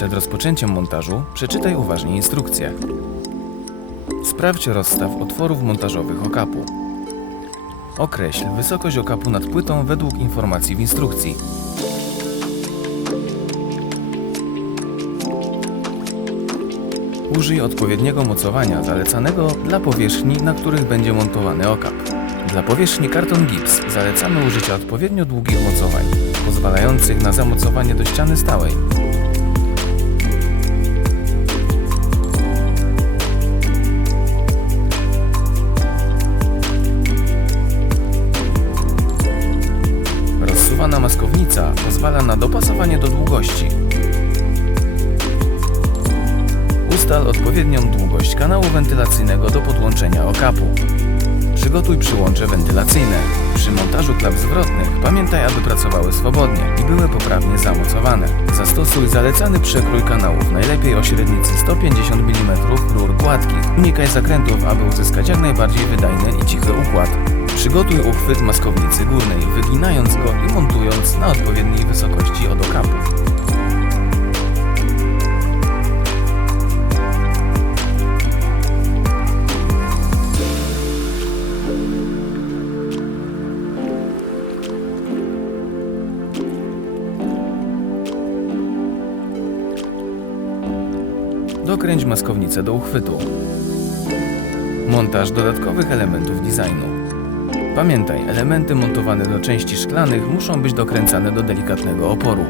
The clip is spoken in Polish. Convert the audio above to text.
Przed rozpoczęciem montażu przeczytaj uważnie instrukcję. Sprawdź rozstaw otworów montażowych okapu. Określ wysokość okapu nad płytą według informacji w instrukcji. Użyj odpowiedniego mocowania zalecanego dla powierzchni, na których będzie montowany okap. Dla powierzchni karton gips zalecamy użycie odpowiednio długich mocowań, pozwalających na zamocowanie do ściany stałej. Rozsuwana maskownica pozwala na dopasowanie do długości. Ustal odpowiednią długość kanału wentylacyjnego do podłączenia okapu. Przygotuj przyłącze wentylacyjne. Przy montażu klap zwrotnych pamiętaj, aby pracowały swobodnie i były poprawnie zamocowane. Zastosuj zalecany przekrój kanałów, najlepiej o średnicy 150 mm rur gładkich. Unikaj zakrętów, aby uzyskać jak najbardziej wydajny i cichy układ. Przygotuj uchwyt maskownicy górnej, wyginając go i montując na odpowiedniej wysokości od okapu. Dokręć maskownicę do uchwytu. Montaż dodatkowych elementów designu. Pamiętaj, elementy montowane do części szklanych muszą być dokręcane do delikatnego oporu.